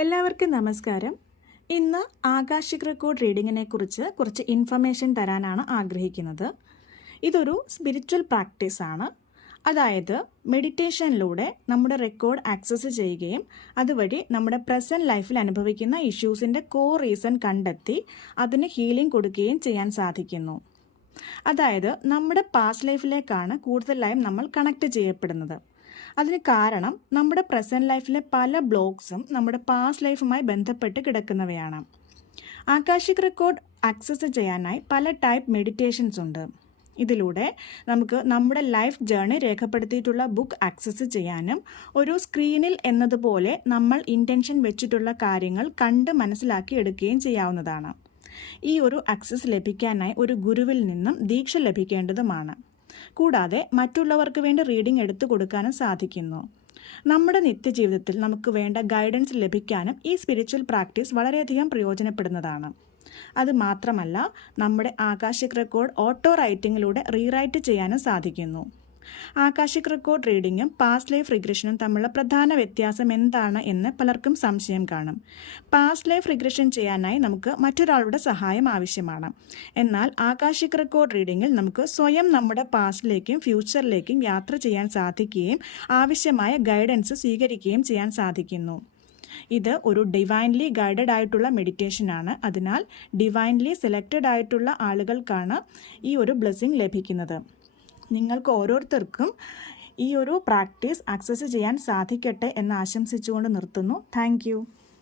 എല്ലാവർക്കും നമസ്കാരം. ഇന്ന് ആകാശിക് റെക്കോർഡ് റീഡിങ്ങിനെ കുറിച്ച് കുറച്ച് ഇൻഫർമേഷൻ തരാനാണ് ആഗ്രഹിക്കുന്നത്. ഇതൊരു സ്പിരിച്വൽ പ്രാക്ടീസ് ആണ്. അതായത് മെഡിറ്റേഷനിലൂടെ നമ്മുടെ റെക്കോർഡ് ആക്സസ് ചെയ്യുകയും അതുവഴി നമ്മുടെ പ്രസൻറ്റ് ലൈഫിൽ അനുഭവിക്കുന്ന ഇഷ്യൂസിൻ്റെ റീസൺ കണ്ടെത്തി അതിന് ഹീലിംഗ് കൊടുക്കുകയും ചെയ്യാൻ സാധിക്കുന്നു. അതായത് നമ്മുടെ പാസ്റ്റ് ലൈഫിലേക്കാണ് കൂടുതലായും നമ്മൾ കണക്ട് ചെയ്യപ്പെടുന്നത്. അതിന് കാരണം നമ്മുടെ പ്രസൻറ്റ് ലൈഫിലെ പല ബ്ലോക്സും നമ്മുടെ പാസ്റ്റ് ലൈഫുമായി ബന്ധപ്പെട്ട് കിടക്കുന്നവയാണ്. ആകാശിക് റെക്കോർഡ് ആക്സസ് ചെയ്യാനായി പല ടൈപ്പ് മെഡിറ്റേഷൻസ് ഉണ്ട്. ഇതിലൂടെ നമുക്ക് നമ്മുടെ ലൈഫ് ജേർണി രേഖപ്പെടുത്തിയിട്ടുള്ള ബുക്ക് ആക്സസ് ചെയ്യാനും ഒരു സ്ക്രീനിൽ എന്നതുപോലെ നമ്മൾ ഇൻറ്റൻഷൻ വെച്ചിട്ടുള്ള കാര്യങ്ങൾ കണ്ട് മനസ്സിലാക്കി എടുക്കുകയും ചെയ്യാവുന്നതാണ്. ഈ ഒരു ആക്സസ് ലഭിക്കാനായി ഒരു ഗുരുവിൽ നിന്നും ദീക്ഷ ലഭിക്കേണ്ടതുമാണ്. കൂടാതെ മറ്റുള്ളവർക്ക് വേണ്ടി റീഡിംഗ് എടുത്തു കൊടുക്കാനും സാധിക്കുന്നു. നമ്മുടെ നിത്യജീവിതത്തിൽ നമുക്ക് വേണ്ട ഗൈഡൻസ് ലഭിക്കാനും ഈ സ്പിരിച്വൽ പ്രാക്ടീസ് വളരെയധികം പ്രയോജനപ്പെടുന്നതാണ്. അത് മാത്രമല്ല, നമ്മുടെ ആകാശിക് റെക്കോർഡ് ഓട്ടോ റൈറ്റിങ്ങിലൂടെ റീറൈറ്റ് ചെയ്യാനും സാധിക്കുന്നു. ആകാശിക് റെക്കോർഡ് റീഡിങ്ങും പാസ്റ്റ് ലൈഫ് റിഗ്രഷനും തമ്മിലുള്ള പ്രധാന വ്യത്യാസം എന്താണ് എന്ന് പലർക്കും സംശയം കാണും. പാസ്റ്റ് ലൈഫ് റിഗ്രഷൻ ചെയ്യാനായി നമുക്ക് മറ്റൊരാളുടെ സഹായം ആവശ്യമാണ്. എന്നാൽ ആകാശിക് റെക്കോർഡ് റീഡിങ്ങിൽ നമുക്ക് സ്വയം നമ്മുടെ പാസ്റ്റിലേക്കും ഫ്യൂച്ചറിലേക്കും യാത്ര ചെയ്യാൻ സാധിക്കുകയും ആവശ്യമായ ഗൈഡൻസ് സ്വീകരിക്കുകയും ചെയ്യാൻ സാധിക്കുന്നു. ഇത് ഒരു ഡിവൈൻലി ഗൈഡഡ് ആയിട്ടുള്ള മെഡിറ്റേഷനാണ്. അതിനാൽ ഡിവൈൻലി സെലക്റ്റഡ് ആയിട്ടുള്ള ആളുകൾക്കാണ് ഈ ഒരു ബ്ലെസ്സിങ് ലഭിക്കുന്നത്. നിങ്ങൾക്ക് ഓരോരുത്തർക്കും ഈ ഒരു പ്രാക്ടീസ് ആക്സസ് ചെയ്യാൻ സാധിക്കട്ടെ എന്ന് ആശംസിച്ചുകൊണ്ട് നിർത്തുന്നു. താങ്ക്